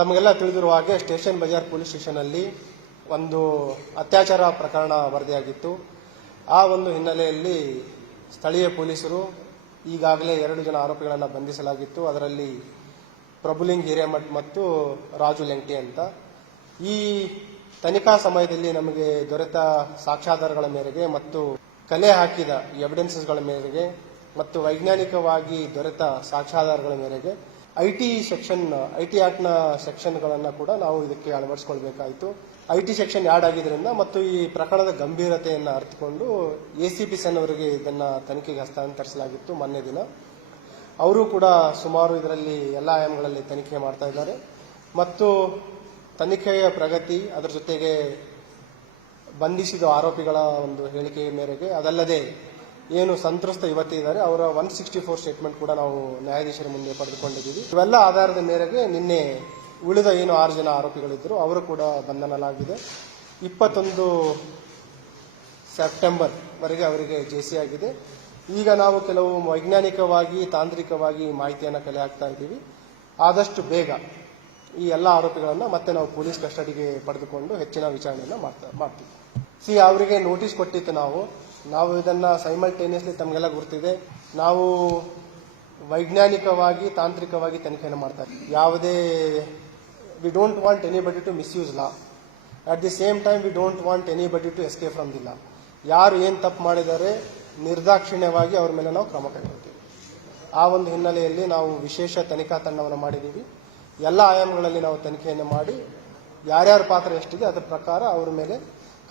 ತಮಗೆಲ್ಲ ತಿಳಿದಿರುವ ಹಾಗೆ ಸ್ಟೇಷನ್ ಬಜಾರ್ ಪೊಲೀಸ್ ಸ್ಟೇಷನಲ್ಲಿ ಒಂದು ಅತ್ಯಾಚಾರ ಪ್ರಕರಣ ವರದಿಯಾಗಿತ್ತು. ಆ ಒಂದು ಹಿನ್ನೆಲೆಯಲ್ಲಿ ಸ್ಥಳೀಯ ಪೊಲೀಸರು ಈಗಾಗಲೇ 2 ಜನ ಆರೋಪಿಗಳನ್ನು ಬಂಧಿಸಲಾಗಿತ್ತು. ಅದರಲ್ಲಿ ಪ್ರಭುಲಿಂಗ್ ಹಿರೇಮಠ್ ಮತ್ತು ರಾಜು ಲೆಂಟಿ ಅಂತ. ಈ ತನಿಖಾ ಸಮಯದಲ್ಲಿ ನಮಗೆ ದೊರೆತ ಸಾಕ್ಷ್ಯಾಧಾರಗಳ ಮೇರೆಗೆ ಮತ್ತು ಕಲೆ ಹಾಕಿದ ಎವಿಡೆನ್ಸಸ್ಗಳ ಮೇರೆಗೆ ಮತ್ತು ವೈಜ್ಞಾನಿಕವಾಗಿ ದೊರೆತ ಸಾಕ್ಷ್ಯಾಧಾರಗಳ ಮೇರೆಗೆ ಐಟಿ ಆಕ್ಟ್ನ ಸೆಕ್ಷನ್ಗಳನ್ನು ಕೂಡ ನಾವು ಇದಕ್ಕೆ ಅಳವಡಿಸಿಕೊಳ್ಬೇಕಾಯಿತು. ಐಟಿ ಸೆಕ್ಷನ್ ಆ್ಯಡ್ ಆಗಿದ್ದರಿಂದ ಮತ್ತು ಈ ಪ್ರಕರಣದ ಗಂಭೀರತೆಯನ್ನು ಅರ್ಥಕೊಂಡು ಎಸಿಪಿ ಸೆನ್ ಅವರಿಗೆ ಇದನ್ನು ತನಿಖೆಗೆ ಹಸ್ತಾಂತರಿಸಲಾಗಿತ್ತು ಮೊನ್ನೆ ದಿನ. ಅವರು ಕೂಡ ಸುಮಾರು ಇದರಲ್ಲಿ ಎಲ್ಲ ಆಯಾಮಗಳಲ್ಲಿ ತನಿಖೆ ಮಾಡ್ತಾ ಇದ್ದಾರೆ ಮತ್ತು ತನಿಖೆಯ ಪ್ರಗತಿ, ಅದರ ಜೊತೆಗೆ ಬಂಧಿಸಿದ ಆರೋಪಿಗಳ ಒಂದು ಹೇಳಿಕೆಯ ಮೇರೆಗೆ, ಅದಲ್ಲದೆ ಏನು ಸಂತ್ರಸ್ತ ಯುವತಿ ಇದ್ದಾರೆ ಅವರ 164 ಸ್ಟೇಟ್ಮೆಂಟ್ ಕೂಡ ನಾವು ನ್ಯಾಯಾಧೀಶರ ಮುಂದೆ ಪಡೆದುಕೊಂಡಿದ್ದೀವಿ. ಇವೆಲ್ಲ ಆಧಾರದ ಮೇರೆಗೆ ನಿನ್ನೆ ಉಳಿದ ಏನು 6 ಜನ ಆರೋಪಿಗಳಿದ್ದರು ಅವರು ಕೂಡ ಬಂಧನಲಾಗಿದೆ. 21 ಸೆಪ್ಟೆಂಬರ್ ವರೆಗೆ ಅವರಿಗೆ ಜೆಸಿ ಆಗಿದೆ. ಈಗ ನಾವು ಕೆಲವು ವೈಜ್ಞಾನಿಕವಾಗಿ ತಾಂತ್ರಿಕವಾಗಿ ಮಾಹಿತಿಯನ್ನು ಕಲೆ ಹಾಕ್ತಾ ಇದ್ದೀವಿ. ಆದಷ್ಟು ಬೇಗ ಈ ಎಲ್ಲ ಆರೋಪಿಗಳನ್ನು ಮತ್ತೆ ನಾವು ಪೊಲೀಸ್ ಕಸ್ಟಡಿಗೆ ಪಡೆದುಕೊಂಡು ಹೆಚ್ಚಿನ ವಿಚಾರಣೆಯನ್ನು ಮಾಡ್ತೀವಿ. ಅವರಿಗೆ ನೋಟಿಸ್ ಕೊಟ್ಟಿತ್ತು. ನಾವು ಇದನ್ನು ಸೈಮಲ್ಟೇನಿಯಸ್ಲಿ ತಮಗೆಲ್ಲ ಗುರ್ತಿದೆ, ನಾವು ವೈಜ್ಞಾನಿಕವಾಗಿ ತಾಂತ್ರಿಕವಾಗಿ ತನಿಖೆಯನ್ನು ಮಾಡ್ತಾ ಇದ್ದೀವಿ. ಯಾವುದೇ we don't want anybody to misuse law. At the same time we don't want anybody to escape from the law. ಯಾರು ಏನು ತಪ್ಪು ಮಾಡಿದ್ದಾರೆ ನಿರ್ದಾಕ್ಷಿಣ್ಯವಾಗಿ ಅವ್ರ ಮೇಲೆ ನಾವು ಕ್ರಮ ಕೈಗೊಳ್ತೀವಿ. ಆ ಒಂದು ಹಿನ್ನೆಲೆಯಲ್ಲಿ ನಾವು ವಿಶೇಷ ತನಿಖಾ ತಂಡವನ್ನು ಮಾಡಿದ್ದೀವಿ. ಎಲ್ಲ ಆಯಾಮಗಳಲ್ಲಿ ನಾವು ತನಿಖೆಯನ್ನು ಮಾಡಿ ಯಾರ್ಯಾರ ಪಾತ್ರ ಎಷ್ಟಿದೆ ಅದರ ಪ್ರಕಾರ ಅವ್ರ ಮೇಲೆ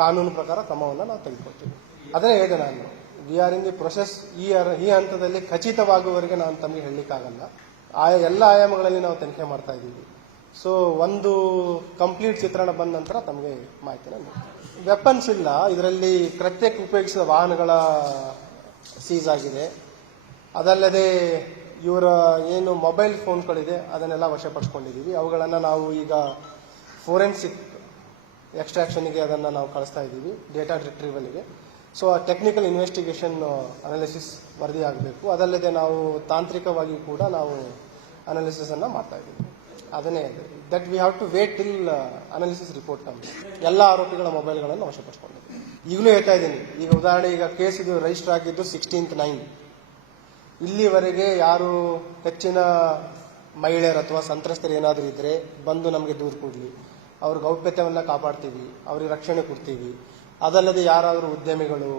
ಕಾನೂನು ಪ್ರಕಾರ ಕ್ರಮವನ್ನು ನಾವು ತೆಗೆದುಕೊಳ್ತೀವಿ. ಅದನ್ನೇ ಹೇಳಿದೆ ನಾನು, we are in the process. ಈ ಹಂತದಲ್ಲಿ ಖಚಿತವಾಗುವವರೆಗೆ ನಾನು ತಮಗೆ ಹೇಳಲಿಕ್ಕಾಗಲ್ಲ. ಎಲ್ಲ ಆಯಾಮಗಳಲ್ಲಿ ನಾವು ತನಿಖೆ ಮಾಡ್ತಾ ಇದ್ದೀವಿ. ಸೊ ಒಂದು ಕಂಪ್ಲೀಟ್ ಚಿತ್ರಣ ಬಂದ ನಂತರ ತಮಗೆ ಮಾಹಿತಿನ ನೀಡ್ತೀವಿ. ವೆಪನ್ಸ್ ಇಲ್ಲ, ಇದರಲ್ಲಿ ಕೃತ್ಯಕ್ಕೆ ಉಪಯೋಗಿಸಿದ ವಾಹನಗಳ ಸೀಸ್ ಆಗಿದೆ. ಅದಲ್ಲದೆ ಇವರ ಏನು ಮೊಬೈಲ್ ಫೋನ್ಗಳಿದೆ ಅದನ್ನೆಲ್ಲ ವಶಪಡಿಸ್ಕೊಂಡಿದ್ದೀವಿ. ಅವುಗಳನ್ನು ನಾವು ಈಗ ಫೋರೆನ್ಸಿಕ್ ಎಕ್ಸ್ಟ್ರಾಕ್ಷನ್ಗೆ ಅದನ್ನು ನಾವು ಕಳಿಸ್ತಾ ಇದ್ದೀವಿ, ಡೇಟಾ ರಿಟ್ರೀವಲ್ಗೆ. ಸೊ ಟೆಕ್ನಿಕಲ್ ಇನ್ವೆಸ್ಟಿಗೇಷನ್ ಅನಾಲಿಸಿಸ್ ವರದಿ ಆಗಬೇಕು. ಅದಲ್ಲದೆ ನಾವು ತಾಂತ್ರಿಕವಾಗಿ ಕೂಡ ನಾವು ಅನಾಲಿಸಿಸ್ ಅನ್ನು ಮಾಡ್ತಾ ಇದ್ದೀವಿ. ಅದನ್ನೇ that we have to wait till analysis report comes. ಎಲ್ಲ ಆರೋಪಿಗಳ ಮೊಬೈಲ್ಗಳನ್ನು ವಶಪಡಿಸ್ಕೊಂಡಿದ್ದೀವಿ. ಈಗಲೂ ಹೇಳ್ತಾ ಇದ್ದೀನಿ, ಈಗ ಉದಾಹರಣೆ, ಈಗ ಕೇಸ್ ಇದು ರಿಜಿಸ್ಟರ್ ಆಗಿದ್ದು 16/9. ಇಲ್ಲಿವರೆಗೆ ಯಾರು ಹೆಚ್ಚಿನ ಮಹಿಳೆಯರು ಅಥವಾ ಸಂತ್ರಸ್ತರು ಏನಾದರೂ ಇದ್ದರೆ ಬಂದು ನಮಗೆ ದೂರು ಕೊಡಲಿ, ಅವ್ರ ಗೌಪ್ಯತೆಯನ್ನು ಕಾಪಾಡ್ತೀವಿ, ಅವ್ರಿಗೆ ರಕ್ಷಣೆ ಕೊಡ್ತೀವಿ. ಅದಲ್ಲದೆ ಯಾರಾದರೂ ಉದ್ಯಮಿಗಳು,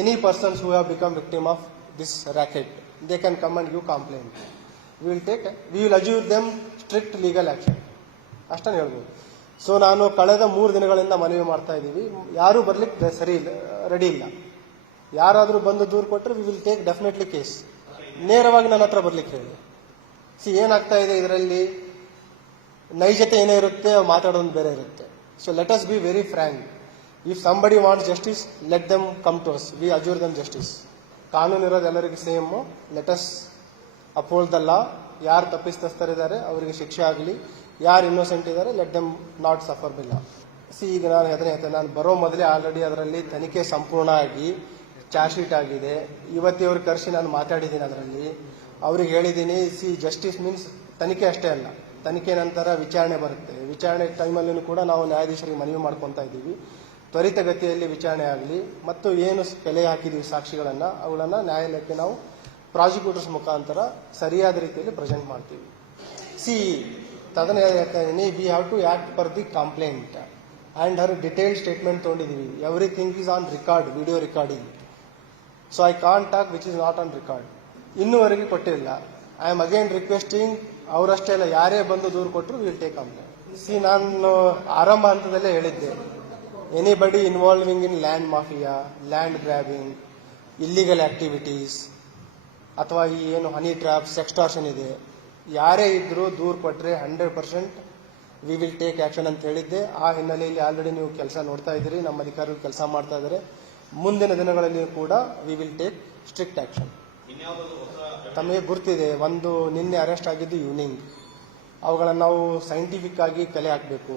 any persons who have become victim of this racket, they can come and give complaint. We will Azure them strict legal action. ಅಷ್ಟನ್ನು ಹೇಳ್ಬೋದು. ಸೊ ನಾನು ಕಳೆದ 3 ದಿನಗಳಿಂದ ಮನವಿ ಮಾಡ್ತಾ ಇದ್ದೀವಿ, ಯಾರೂ ಬರ್ಲಿಕ್ಕೆ ರೆಡಿ ಇಲ್ಲ. ಯಾರಾದರೂ ಬಂದು ದೂರು ಕೊಟ್ಟರೆ we will take definitely case. ನೇರವಾಗಿ ನನ್ನ ಹತ್ರ ಬರ್ಲಿಕ್ಕೆ ಹೇಳಿ. ಏನಾಗ್ತಾ ಇದೆ ಇದರಲ್ಲಿ, ನೈಜತೆ ಏನೇ ಇರುತ್ತೆ, ಮಾತಾಡೋದು ಬೇರೆ ಇರುತ್ತೆ. So let us be very frank. If somebody wants justice, let them come to us, we assure them justice. ಕಾನೂನು ಇರೋದು ಎಲ್ಲರಿಗೂ same. Let us uphold the law. ಯಾರು ತಪ್ಪಿತಸ್ಥರಿದ್ದಾರೆ ಅವರಿಗೆ ಶಿಕ್ಷೆ ಆಗಲಿ, ಯಾರು ಇನ್ನೋಸೆಂಟ್ ಇದ್ದಾರೆ let them not suffer by law. ಈಗ ನಾನು ಬರೋ ಮೊದಲೇ ಆಲ್ರೆಡಿ ಅದರಲ್ಲಿ ತನಿಖೆ ಸಂಪೂರ್ಣ ಆಗಿ ಚಾರ್ಜ್ ಶೀಟ್ ಆಗಿದೆ. ಇವತ್ತಿವ್ರು ಕರೆಸಿ ನಾನು ಮಾತಾಡಿದ್ದೀನಿ. ಅದರಲ್ಲಿ ಅವ್ರಿಗೆ ಹೇಳಿದ್ದೀನಿ, ಜಸ್ಟಿಸ್ ಮೀನ್ಸ್ ತನಿಖೆ ಅಷ್ಟೇ ಅಲ್ಲ, ತನಿಖೆ ನಂತರ ವಿಚಾರಣೆ ಬರುತ್ತೆ. ವಿಚಾರಣೆ ಟೈಮಲ್ಲೂ ಕೂಡ ನಾವು ನ್ಯಾಯಾಧೀಶರಿಗೆ ಮನವಿ ಮಾಡ್ಕೊತಾ ಇದ್ದೀವಿ, ತ್ವರಿತಗತಿಯಲ್ಲಿ ವಿಚಾರಣೆ ಆಗಲಿ ಮತ್ತು ಏನು ಕಲೆ ಹಾಕಿದ್ದೀವಿ ಸಾಕ್ಷಿಗಳನ್ನು, ಅವುಗಳನ್ನು ನ್ಯಾಯಾಲಯಕ್ಕೆ ನಾವು ಪ್ರಾಸಿಕ್ಯೂಟರ್ಸ್ ಮುಖಾಂತರ ಸರಿಯಾದ ರೀತಿಯಲ್ಲಿ ಪ್ರೆಸೆಂಟ್ ಮಾಡ್ತೀವಿ. ಅದನ್ನು ಹೇಳ್ತಾ ಇದ್ದೀನಿ, we have to act for the complaint and her detailed statement ತೊಗೊಂಡಿದ್ದೀವಿ. Everything is on record, video recording. So I can't talk which is not on record. ಇನ್ನೂವರೆಗೆ ಕೊಟ್ಟಿಲ್ಲ. ಐ ಆಮ್ ಅಗೇನ್ ರಿಕ್ವೆಸ್ಟಿಂಗ್, ಅವರಷ್ಟೇ ಅಲ್ಲ, ಯಾರೇ ಬಂದು ದೂರು ಕೊಟ್ಟರು ವಿಲ್ ಟೇಕ್ ಕಂಪ್ಲೇಂಟ್. ನಾನು ಆರಂಭ ಹಂತದಲ್ಲೇ ಹೇಳಿದ್ದೆ, anybody involving in land mafia, land grabbing, illegal activities ಅಥವಾ ಈ ಏನು ಹನಿ ಟ್ರ್ಯಾಪ್, ಸೆಕ್ಸ್ಟಾರ್ಷನ್ ಇದೆ, ಯಾರೇ ಇದ್ದರೂ ದೂರು ಕೊಟ್ಟರೆ 100% ವಿ ವಿಲ್ ಟೇಕ್ ಆ್ಯಕ್ಷನ್ ಅಂತ ಹೇಳಿದ್ದೆ. ಆ ಹಿನ್ನೆಲೆಯಲ್ಲಿ ಆಲ್ರೆಡಿ ನೀವು ಕೆಲಸ ನೋಡ್ತಾ ಇದ್ದೀರಿ, ನಮ್ಮ ಅಧಿಕಾರಿಗಳು ಕೆಲಸ ಮಾಡ್ತಾ ಇದ್ದಾರೆ. ಮುಂದಿನ ದಿನಗಳಲ್ಲಿ ಕೂಡ we will take strict action. ತಮಗೆ ಗುರ್ತಿದೆ, ಒಂದು ನಿನ್ನೆ ಅರೆಸ್ಟ್ ಆಗಿದ್ದು ಈವ್ನಿಂಗ್. ಅವುಗಳನ್ನು ನಾವು ಸೈಂಟಿಫಿಕ್ ಆಗಿ ಕಲೆ ಹಾಕಬೇಕು,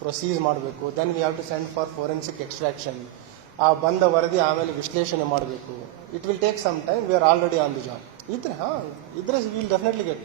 ಪ್ರೊಸೀಸ್ ಮಾಡಬೇಕು. Then we have to send for forensic extraction. ಆ ಬಂದ ವರದಿ ಆಮೇಲೆ ವಿಶ್ಲೇಷಣೆ ಮಾಡಬೇಕು. It will take some time. We are already on the job. ಇದ್ರೆ ವಿಲ್ ಡೆಫಿನೆಟ್ಲಿ ಗೆಟ್